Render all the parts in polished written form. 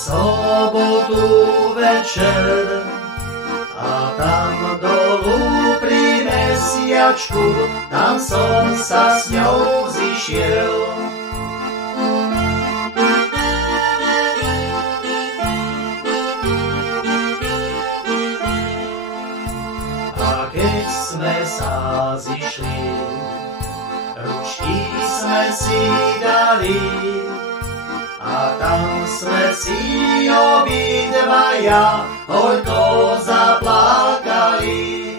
sobotu večer a tam dolu pri mesiačku, tam som sa s ňou zišiel. A keď sme sa zišli, ručky sme si dali, a tam sme si obidvaja horko zaplakali.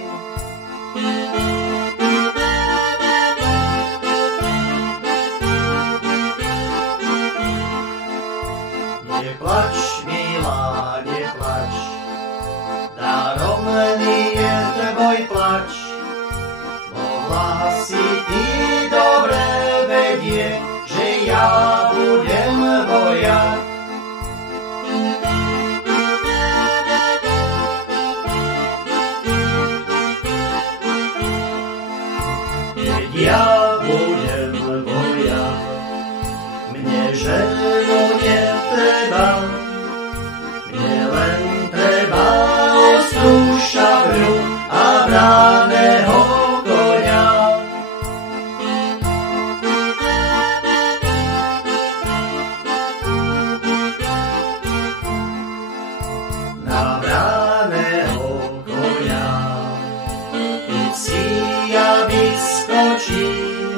Neplač, milá, neplač, daromný je tvoj plač. Mohla si ty dobre vedieť, že ja budem vojak. Keď ja budem vojak, mne ženu netreba, mne len treba ostrú šabľu a braného koňa. Na braného koňa, keď si ja vyskočím,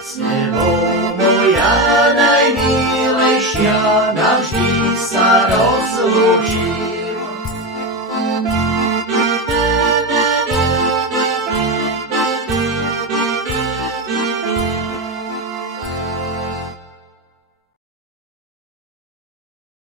s tebou moja najmilejšia, navždy sa rozlúčim.